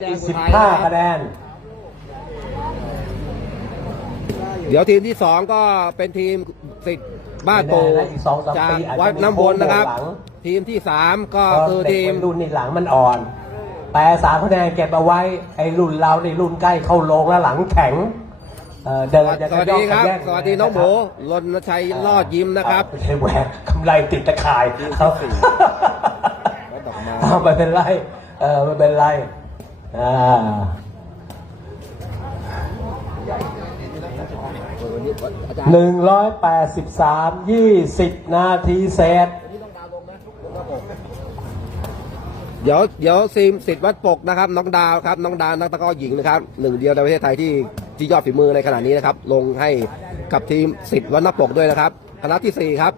15คะแนน เดี๋ยวทีมที่สองก็เป็นทีมสิทธิ์บ้านปู่ไม่แน่นะอีกสองสามจากปีอาจจะวัดน้ำวนนะครับ มีโค้งหลัง ทีมที่สามก็ก็คือเด็กทีมวัยรุ่นนี่หลังมันอ่อน แต่สามคะแนนเก็บเอาไว้ ไอ้รุ่นเราในรุ่นใกล้เข้าโรงแล้วหลังแข็งเอ่อเดินจะสวัสดีครับสวัสดีน้องหมูรณชัยรอดยิ้มนะครับ ไม่ใช่แหวกกำไรติดตะข่ายเขาแล้วดอกไม้เอาไม่เป็นไรเออไม่เป็นไร อ่าหนึ่งร้อยแปดสิบสามยี่สิบนาทีเศษเดี๋ยวเดี๋ยวทีมสิทธิ์วัดปกนะครับ น้องดาวครับ น้องดาวนักตะกร้อหญิงนะครับหนึ่งเดียวในประเทศไทยที่ที่ยอดฝีมือในขณะนี้นะครับ ลงให้กับทีมสิทธิ์วัดน้ำปกด้วยนะครับคณะที่สี่ครับ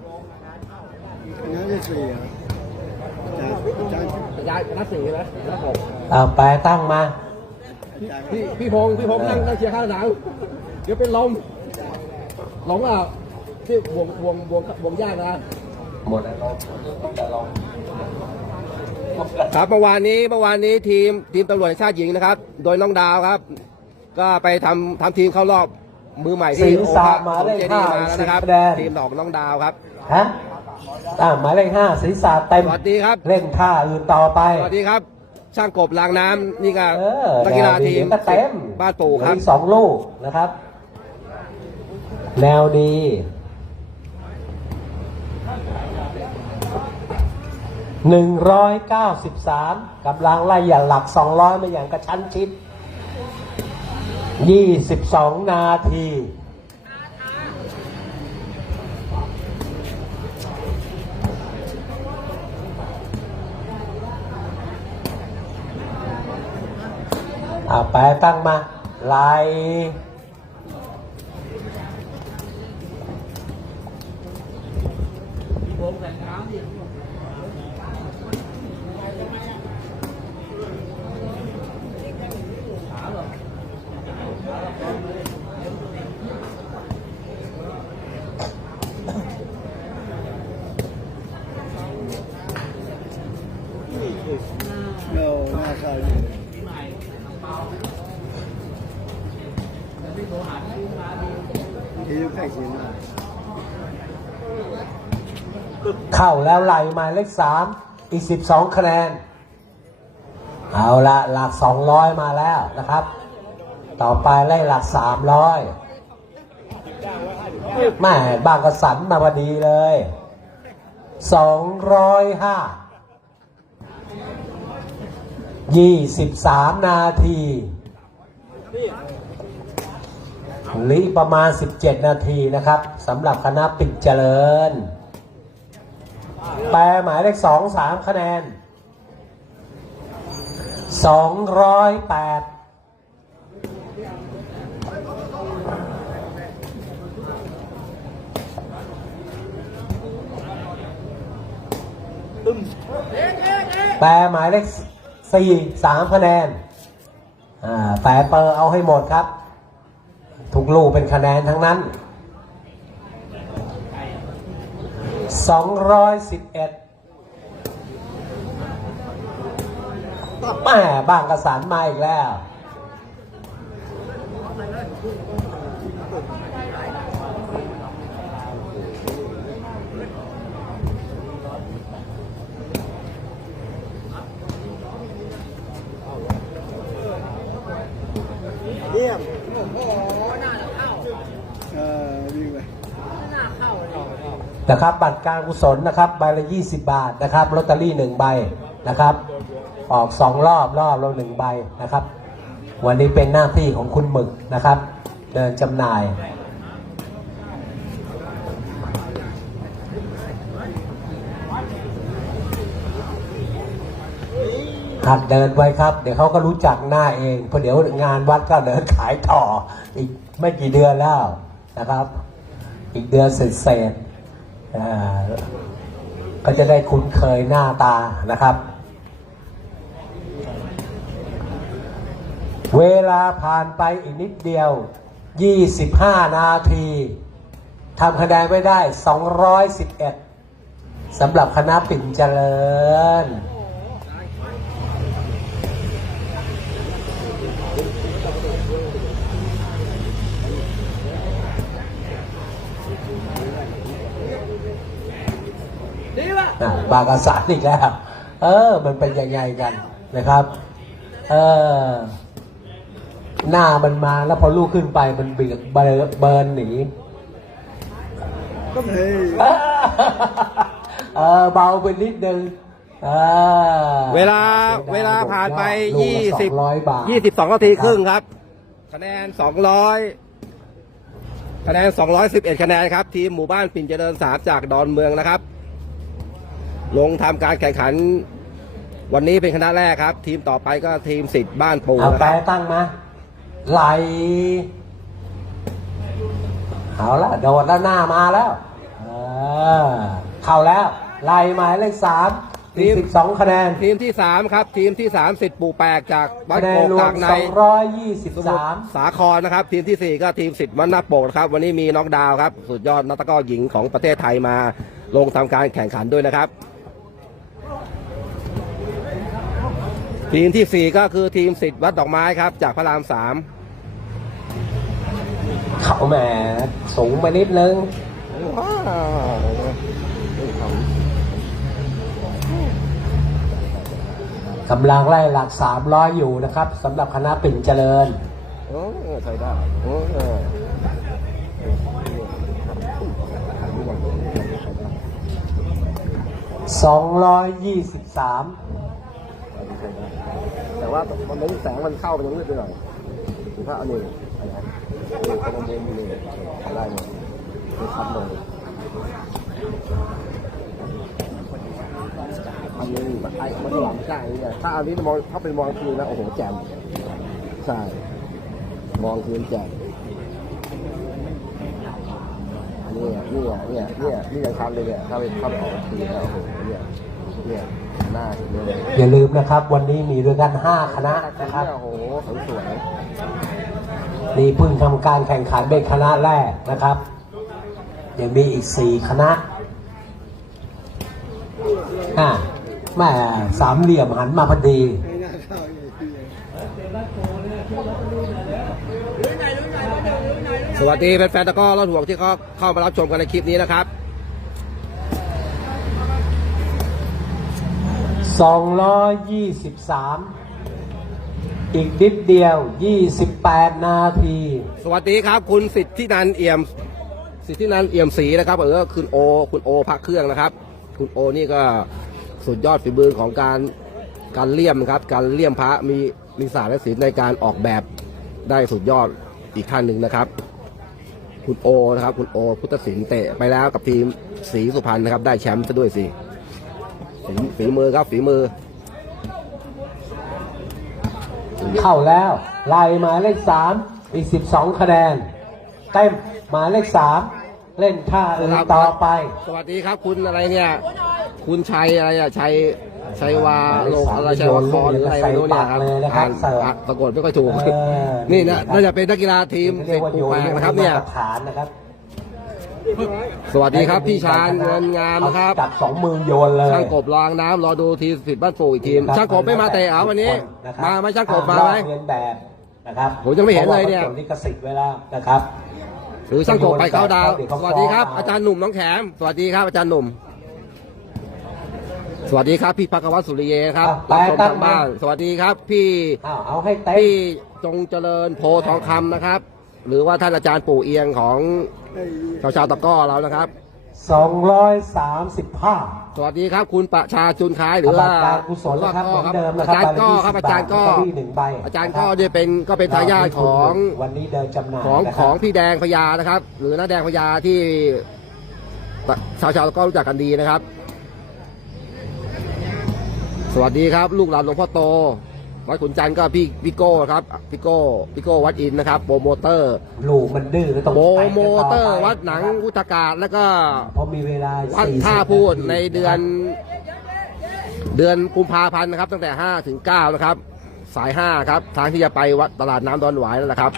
คณะที่สี่อะอาจาร ย์อาจารย์ย้ายคณะสี่นะคณะหกเอาแปลตั้งมาอาจารย์พี่พี่พงศ์พี่พงศ์นั่งนั่งเชียร์ข้างหลังเดี๋ยวเป็นลมหลงอะที่วงวงวงวงยากนะหมดแล้วลองครับเมื่อวานนี้เมื่อวานนี้ทีมทีมตำรวจแห่งชาติหญิงนะครับ โดยน้องดาวครับ ก็ไปทำทำทีมเข้ารอบมือใหม่ที่สิงสาโอมาภเลขเจดีห้าย์มาแล้วสิบนะครับคะแนนทีมดอกน้องดาวครับฮะ อ่าหมายเลขห้าศีรษะเต็มสวัสดีครับ เล่นท่าอื่นต่อไป สวัสดีครับ ช่างกบรางน้ำนี่ก็เออนักกีฬาทีมแนวดีก็เต็มบ้านปู่ครับมีสองลูกนะครับ แนวดีหนึ่งร้อยเก้าสิบสามกำลังไล่อย่างหลักสองร้อยมาอย่างกระชั้นชิดยี่สิบสองนาที อ่าไปตั้งมาลโน่น่าเศร้าอยู่ที่ยุคไข่ชินอะ เข้าแล้วไหลมาเลขสามอีกสิบสองคะแนน เอาละหลักสองร้อยมาแล้วนะครับ ต่อไปไล่หลักสามร้อยแม่บางกระสันมาพอดีเลยสองร้อยห้ายี่สิบสามนาที หลืออีกประมาณ 17 นาทีนะครับสำหรับคณะปิดเจริญ แปลหมายเลขสองสามคะแนนสองร้อยแปดแปลหมายเลขสี่สามคะแนน อ่าแปลเปอร์เอาให้หมดครับ ทุกลูกเป็นคะแนนทั้งนั้นสองร้อยสิบเอ็ดแม่บ้างกระสานมาอีกแล้ว เยี่ยมเออวิ่งไป นะครับบัตรการกุศลนะครับใบละ 20 บาทนะครับลอตเตอรี่หนึ่งใบนะครับ ออกสองรอบรอบละหนึ่งใบนะครับ วันนี้เป็นหน้าที่ของคุณหมึกนะครับ เดินจำหน่ายหัดเดินไว้ครับ เดี๋ยวเขาก็รู้จักหน้าเองเพราะเดี๋ยวงานวัดก็เดินขายต่อ อีกไม่กี่เดือนแล้วนะครับ อีกเดือนเสร็จ ก็จะได้คุ้นเคยหน้าตานะครับ เวลาผ่านไปอีกนิดเดียว 25 นาทีทำคะแนนไว้ได้ 211สำหรับคณะปิ่นเจริญ บางกษัตริย์อีกแล้ว เออ มันเป็นยังไงกันนะครับ เออ หน้ามันมาแล้วพอลูกขึ้นไปมันเบียกเบิร์นเบิร์นหนีก็เฮ้ยเออเบาไปนิดนึงเออเวลาเวลาผ่านไปลูกยี่ละสิบร้อยบาทยี่สิบสองนาทีครึ่งครับ คะแนนสองร้อยคะแนนสองร้อยสิบเอ็ดคะแนนครับ ทีมหมู่บ้านปิ่นเจริญสามจากดอนเมืองนะครับ ลงทำการแข่งขัน วันนี้เป็นคณะแรกครับ ทีมต่อไปก็ทีมสิทธิ์บ้านปูเอานะแปครรับตั้งมาไหลเอาละโดดแล้วหน้ามาแล้วเออเข้าแล้วไล่หมายเลขสามทีสิบสองคะแนนทีมที่สามครับ ทีมที่สามสิทธิ์ปูแปลกจากบ้านคะแนโป่นงรวตามกในสองร้อยยี่สิบสมุทสารมสาครนะครับ ทีมที่สี่ก็ทีมสิทธิ์วันนาโป่งนะครับ วันนี้มีน้องดาวครับ สุดยอดนักตะกร้อหญิงของประเทศไทยมา ลงทำการแข่งขันด้วยนะครับ ทีมที่สี่ก็คือทีมสิทธิ์วัดดอกไม้ครับ จากพระรามสามเขาแหมสูงไปนิดนึงกำลังไล่หลักสามร้อยอยู่นะครับสำหรับคณะปิ่นเจริญโอ้ใช่ได้โอ้เออ223แต่ ว่ามันนี้แสงมันเข้าไปยังมืดไปหน่อยถือว่าอันนี้อะไรนนี่คอมเมนต์นี่ได้หมดไม่ชัดเลยอันนี้ไอ้มันหลังใกล้เนี่ยถ้าอันนี้มองถ้าเป็นมองคืนนะโอ้โหแจ่มใช่มองคืนแจ่มนี่อะนี่อะนี่อะนี่อะนี่ยังชัดเลยเนี่ยถ้าเป็นถ้าเป็นออกคืนแล้วโอ้โหเนี่ยเนี่ย หน้าถึงเลยอย่าลืมนะครับ วันนี้มีด้วยกัน 5 คณะนะครับ โอ้โหสวยนี่เพิ่งทำการแข่งขันเป็นคณะแรกนะครับยังมีอีก 4 คณะอ่าแม่สามเหลี่ยมหันมาพอดีไม่น่าเข้าอยู่ที่ไหนสวัสดีแฟนๆตะกร้อรถห่วงที่เขาเข้ามารับชมกันในคลิปนี้นะครับ 223 อีกนิดเดียว 28 นาที สวัสดีครับ คุณสิทธินันเอี่ยม สิทธินันเอี่ยมศรีนะครับเออคุณโอ คุณโอพักเครื่องนะครับ คุณโอนี่ก็สุดยอดฝีมือของการการเลี่ยมครับ การเลี่ยมพระมีมีศาสตร์และศิลป์ในการออกแบบได้สุดยอดอีกท่านหนึ่งนะครับ คุณโอนะครับ คุณโอ พุทธศิลป์เตะไปแล้วกับทีมศรีสุพรรณนะครับ ได้แชมป์ซะด้วยสิ ฝีฝีมือครับฝีมือ เข้าแล้วไล่หมายเลขสามอีกสิบสองคะแนนเต็มหมายเลขสามเล่นท่าอื่นต่อไป สวัสดีครับคุณอะไรเนี่ย คุณชัยอะไรอะชัยชัยวาโลงอะไรชัยวาคอนหรืออะไรไม่รู้เนี่ยครับใส่ปากเลยนะครับอ่านเสิร์ฟอ่านสะกดไม่ค่อยถูกเออนี่นะน่าจะเป็นนักกีฬาทีมเรีเด็ยกกว่าปูโยนแปลงนะครับเนี่ย สวัสดีครับพี่ชาญเงินงามนะครับจับสองมือโยนเลยช่างกบรางน้ำรอดูทีมสิทธิ์บ้านปูอีกทีมช่างกบไม่มาเตะเหรอวันนี้นะครับมาไหมช่างกบมาไหมห้ลอกเรียนแบบนะครับผมยังไม่เห็นเลยเนี่ยพราะว่าขาจดลิขสิทธิ์ไว้แล้วนะครับหรือช่างกบไปเขาดาวเดี๋ยวเขาสวัสดีครับฟ้องเอาอาจารย์หนุ่มน้องแขมสวัสดีครับอาจารย์หนุ่ม สวัสดีครับพี่พักวัตรสุริเยครับอะรับชมไปตั้งทางบ้าน สวัสดีครับ พี่อ้าวเอาให้เต็มพี่จงเจริญโพทองคำนะครับ หรือว่าท่านอาจารย์ปู่เอียงของไอ้ ชาวชาวตะกร้อเรานะครับสองร้อยสามสิบห้าสวัสดีครับคุณประชาจุนคล้ายหรือว่าการกุศลนะครับหเหอมือนว่าเดิมนะอาครับจารย์ก็ครับอาจารย์ก็ลอตเตอรี่หนึ่งใบอาจารย์ก็เนี่ยเป็นก็เป็นทายาทของวันนี้เดินจำหน่ายของนะคขรับองพี่แดงพญานะครับ หรือน้าแดงพญาที่ชาวชาวตะกร้อรู้จักกันดีนะครับ สวัสดีครับ ลูกหลานหลวงพ่อโต วัดขุนจันทร์ก็พี่พี่โก้ครับพี่โก้พี่โก้วัดอินนะครับโปรโมเตอร์ลูกมันดื้อก็ต้องโปรไปกันโมต่เตอร์ไปวัดหนังนะครับวุฒากาศแล้วก็เพราะมีเวลาวัด40ท่าพูดทีในเดือนเดือนกุมภาพันธ์นะครับ ตั้งแต่ 5 ถึง 9 นะครับ สาย 5 ครับ ทางที่จะไปวัดตลาดน้ำดอนหวายนั่นแหละครับ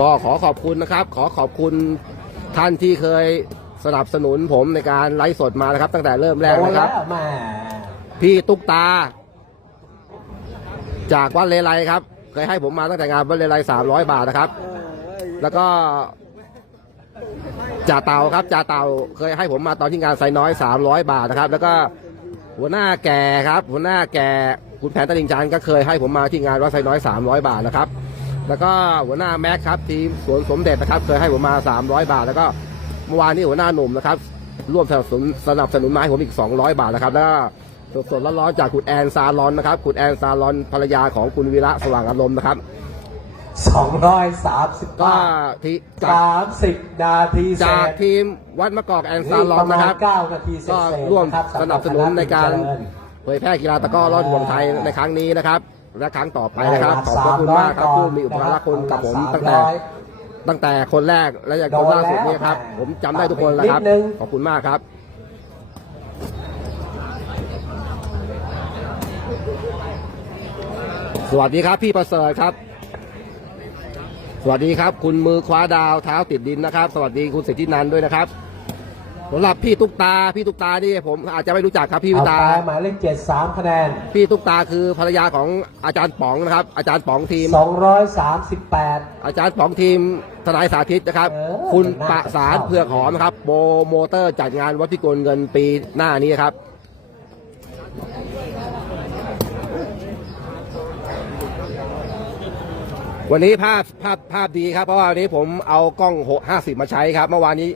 ก็ขอขอบคุณนะครับ ขอขอบคุณท่านที่เคยสนับสนุนผมในการไลฟ์สดมานะครับ ตั้งแต่เริ่มแรกโตนะครับแล้วแหม่ พี่ตุ๊กตา จากวัดเลไลครับ เคยให้ผมมาตั้งแต่งานวัดเลไล300บาทนะครับ แล้วก็จ่าเต่าครับจ่าเต่าเคยให้ผมมาตอนที่งานไซน้อย300บาทนะครับ แล้วก็หัวหน้าแก่ครับ หัวหน้าแก่คุณแผนตลิ่งชันก็เคยให้ผมมาที่งานวัดไซน้อย300บาทนะครับ แล้วก็หัวหน้าแม็กครับทีมสวนสมเด็จนะครับ เคยให้ผมมา300บาท แล้วก็เมื่อวานนี้หัวหน้าหนุ่มนะครับ ร่วมสนับสนุนสนับสนุนมาให้ผมอีก200บาทนะครับแล้ว ก็สดๆร้อนๆจากคุณแอนซาลอนนะครับคุณแอนซาลอนภรรยาของคุณวีระสว่างอารมณ์นะครับสองร้อยสามสิบก็เก้าที่จากสามสิบนาทีเศจากษทีมวัดมะกอกแอนซาลอนนะครับเก้านาทีเศษก็ร่วมครับสนับสนุนในการสำหคณะเผยแพร่กีฬาตะกร้อรอดห่วงไทยในครั้งนี้นะครับและครั้งต่อไปนะครับขอบพระคุณมากครับผู้มีอุปการะคุณกับผมตั้งแต่ตั้งแต่คนแรกและอย่างคนล่าสุดนี้ครับ ผมจำได้ทุกคนแล้วครับนิดนึงขอบคุณมากครับ สวัสดีครับพี่ประเสริฐครับ สวัสดีครับ คุณมือคว้าดาวเท้าติดดินนะครับ สวัสดีคุณสิทธินันท์ด้วยนะครับสำหรับพี่ตุ๊กตาพี่ตุ๊กตานี่ผมอาจจะไม่รู้จักครับพี่เอาตุ๊กตาไปหมายเลขเจ็ดสามคะแนน พี่ตุ๊กตาคือภรรยาของอาจารย์ป๋องนะครับ อาจารย์ป๋องทีมสองร้อยสามสิบแปดอาจารย์ป๋องทีมทนายสาธิตนะครับเออคุณมันน่าประสานจะเข้าเผือกหอมนะครับโปรโมเตอร์จัดงานวัดพิกลเงินปีหน้านี้ครับ วันนี้ภาพภาพภาพดีครับ เพราะว่าวันนี้ผมเอากล้อง 50 มาใช้ครับ เมื่อวานนี้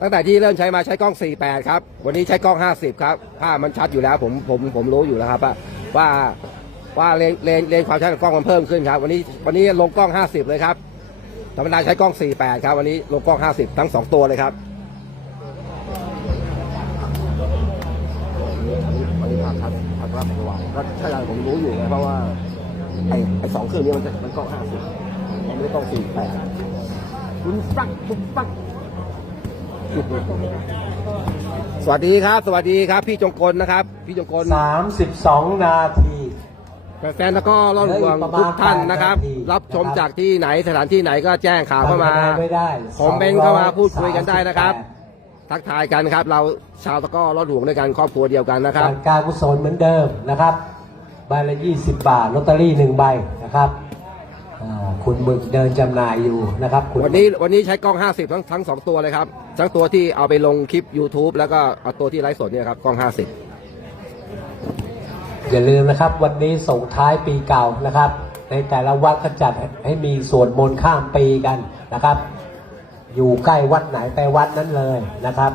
ตั้งแต่ที่เริ่มใช้มาใช้กล้อง 48 ครับ วันนี้ใช้กล้อง 50 ครับ ภาพมันชัดอยู่แล้วผมผมผมรู้อยู่แล้วครับ ว่าว่าว่าเลนเลนเลนความชัดของกล้องมันเพิ่มขึ้นครับ วันนี้วันนี้ลงกล้อง 50 เลยครับธรรมดาใช้กล้อง 48 ครับ วันนี้ลงกล้อง 50 ทั้ง 2 ตัวเลยครับวันนี้ภาพชัดภาพภาพสว่างก็ใช่ผมรู้อยู่ไงเพราะว่า ไอ้ไอ้สองเครื่องนี้มันจะมันกล้อง50มันไม่ได้กล้อง48คุณฟักคุณฟักสวัสดีครับ สวัสดีครับ พี่จงกลนะครับ พี่จงกลสามสิบสองนาทีแฟนๆแล้วก็ร่อนห่วงเหลืออีกประมาณทุกท่านนะครับแปดนาทีรับชมนะครับจากที่ไหนสถานที่ไหนก็แจ้งข่าวเข้ามาทำคะแนนไม่ได้คอมเมนต์เข้ามาพูดคุยกันได้นะครับ238ทักทายกันครับ เราชาวตะกร้อร่อนห่วงด้วยกันครอบครัวเดียวกันนะครับ การการกุศลเหมือนเดิมนะครับใบละยี่สิบบาทลอตเตอรี่หนึ่งใบนะครับอ่าคุณหมึกเดินจำหน่ายอยู่นะครับคุณ วันนี้วันนี้ใช้กล้อง 50 ทั้งทั้งสองตัวเลยครับ ทั้งตัวที่เอาไปลงคลิป YouTube แล้วก็เอาตัวที่ไลฟ์สดเนี่ยครับกล้อง50อย่าลืมนะครับวันนี้ส่งท้ายปีเก่านะครับ ในแต่ละวัดก็จัดให้มีสวดมนต์ข้ามปีกันนะครับ อยู่ใกล้วัดไหนไปวัดนั้นเลยนะครับ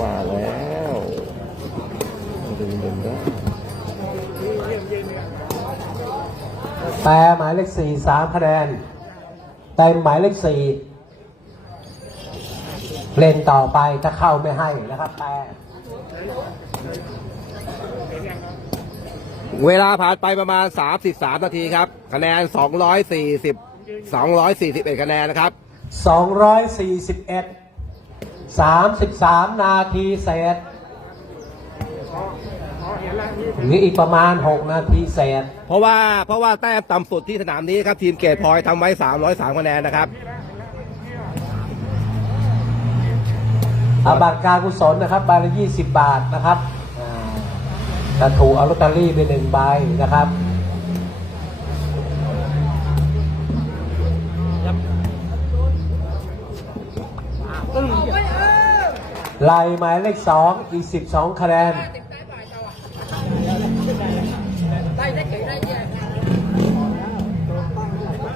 ว่าแล้วดึงดึงได้ แต่หมายเลขสี่สามคะแนนแต่หมายเลขสี่เล่นต่อไปถ้าเข้าไม่ให้นะครับแต่เวลาผ่านไปประมาณ 33 นาทีครับ คะแนน 240 241 คะแนนนะครับสองร้อยสี่สิบเอ็ดสามสิบสามนาทีเศษ หรืออีกประมาณหกนาทีเศษเพราะว่าเพราะว่าแต้มต่ำสุดที่สนามนี้ครับ ทีมเกตพลอยทำไว้ 303คะแนนนะครับ อาบัตรการกุศลนะครับใบละยี่สิบบาทนะครับอ่าถ้าถูกเอาลอตเตอรี่ไปหนึ่งใบนะครับไล่หมายเลขสองอีกสิบสองคะแนน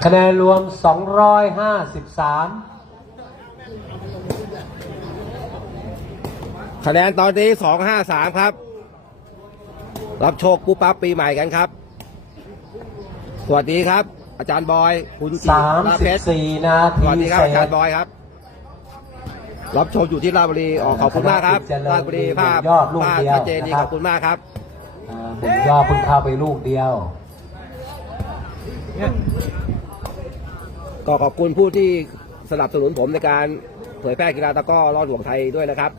คะแนนรวม 253 คะแนนตอนนี้ 253 ครับ รับโชคปุ๊บปั๊บปีใหม่กันครับ สวัสดีครับ อาจารย์บอย คุณจิราเพชร34นาสทีวัสดีครับเศอาจารษย์บอยครับ รับชมอยู่ที่ราชบุรีอ๋อขอบคุณมากครับเจริญราชบุรีภาพยอดลูกภาพเดียวชัดเจนดีนะครับขอบคุณมากครับ ผมย่อเพิ่งเข้าไปลูกเดียว ก็ขอบคุณผู้ที่สนับสนุนผมในการเผยแพร่กีฬาตะก้อรอดห่วงไทยด้วยนะครับ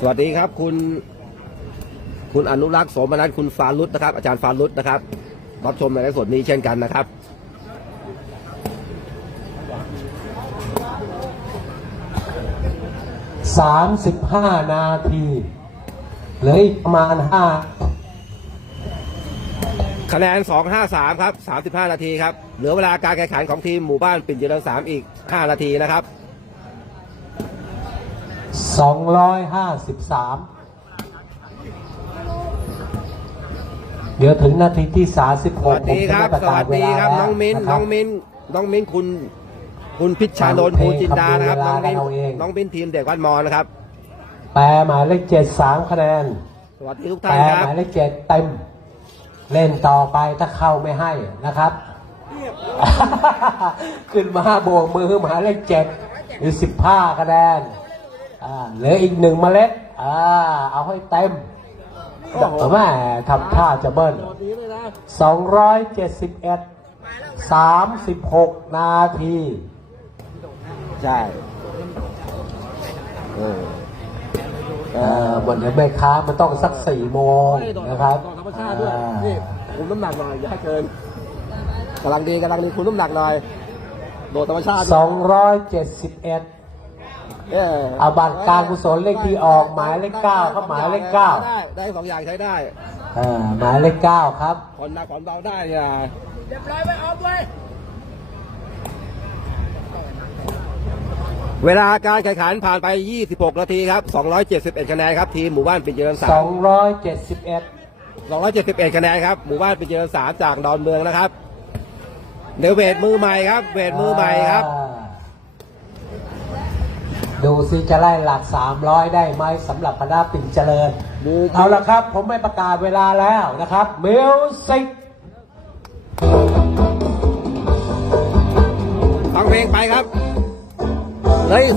สวัสดีครับคุณคุณอนุรักษ์สมนัสคุณฟารุตนะครับ อาจารย์ฟารุตนะครับรับชมในไลฟ์สดนี้เช่นกันนะครับ 35 นาทีเหลืออีกประมาณ5คะแนน 253 ครับ 35 นาทีครับ เหลือเวลาการแข่งขันของทีมหมู่บ้านปิ่นเจริญ3อีก 5 นาทีนะครับ 253 เดี๋ยวถึงนาทีที่ 36สวัสดีครับผมสจะปะวักาสศเวดีลาครับแล้วน้องมิ้นะครับ น้องมิ้น น้องมิ้นคุณ คุณพิชชานนท์ฟัภูงเพลงจินดานะครับน้องมิ้นคำดูเวลากันเอาเองน้องมิ้นทีมเด็กวัดมอนะครับ แปลหมายเลขเจ็ดสามคะแนน สวัสดีทุกแปท่าลนครัหบมายเลขเจ็ดเต็ม เล่นต่อไปถ้าเข้าไม่ให้นะครับ ขึ้นมาโบกมือหมายเลขเจ็ดหรือสิบห้าคะแนนอ่าเหลืออีกหนึ่งเมล็ดอ่าเอาให้เต็มแม่ทำท่าจะเบิ้ล271 36นาที ใช่เออเอ่อวันนี้แม่ค้ามันต้องสักสี่โมงนะครับธรรมชาติด้วยอ่านี่คุมน้ำหนักหน่อย อย่าให้เกินกำลังดีกำลังดีคุมน้ำหนักหน่อย โดดธรรมชาติ271เออเอาบัตรการกุศลเลขที่ออกหมายเลขเก้าครับหมายเลขเก้าได้ได้สองอย่างใช้ได้เอ่อหมายเลขเก้าครับผ่อนหนักผ่อนเบาได้เนี่ยเวลาการแข่งขันผ่านไป 26 นาทีครับ 271 คะแนนครับ ทีมหมู่บ้านปิ่นเจริญสาม271 271 คะแนนครับ หมู่บ้านปิ่นเจริญสามจากดอนเมืองนะครับ เดี๋ยวเวทมือใหม่ครับ เวทมือใหม่ครับอ่าดูสิจะไล่หลัก 300 ได้ไหมสำหรับคณะปิ่นเจริญ ดู เอาละครับ ผมไม่ประกาศเวลาแล้วนะครับมิวสิก ฟังเพลงไปครับ เหลืออี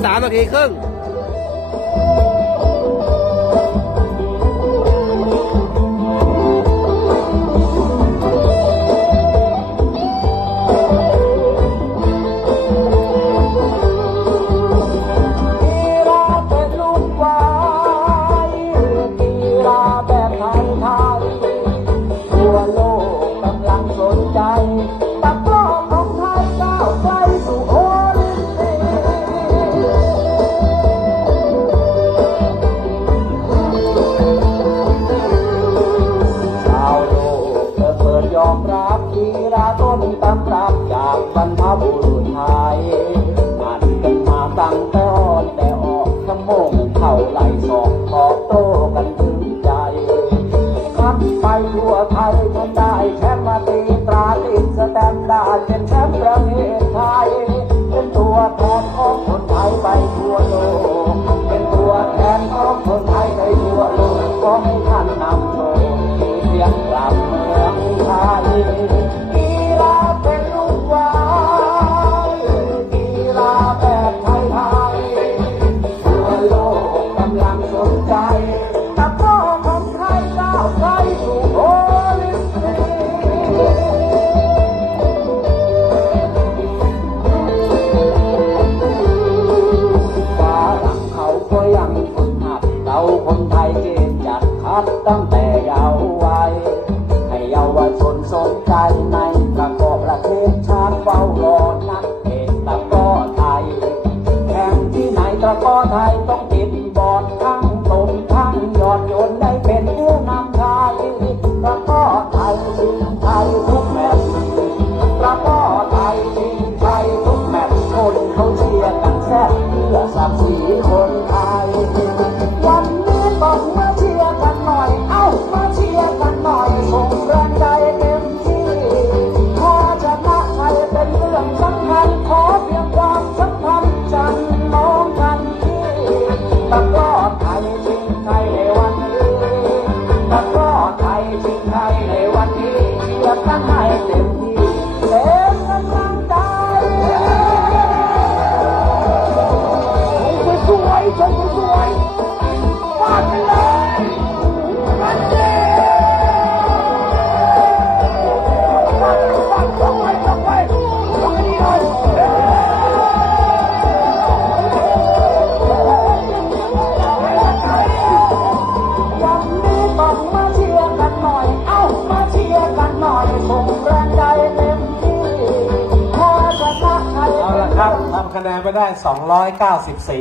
ไปได้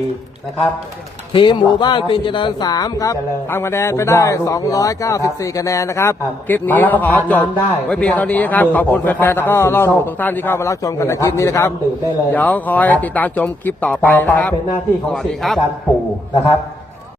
294 นะครับ ทีมหมู่บ้านปินเจริญสามครับทำคะแนนไปได้ 294 คะแนนนะครับ คลิปนี้ก็ขอจบไว้เพียงเท่านี้นะครับ ขอบคุณแฟนๆแล้วก็รอดทุกท่านที่เข้ามารับชมกันในคลิปนี้นะครับ เดี๋ยวคอยติดตามชมคลิปต่อไปต่อไปนะครับเป็นหน้าที่ของสวัสศิดีษย์ครัอาบจารย์ปู่นะครับ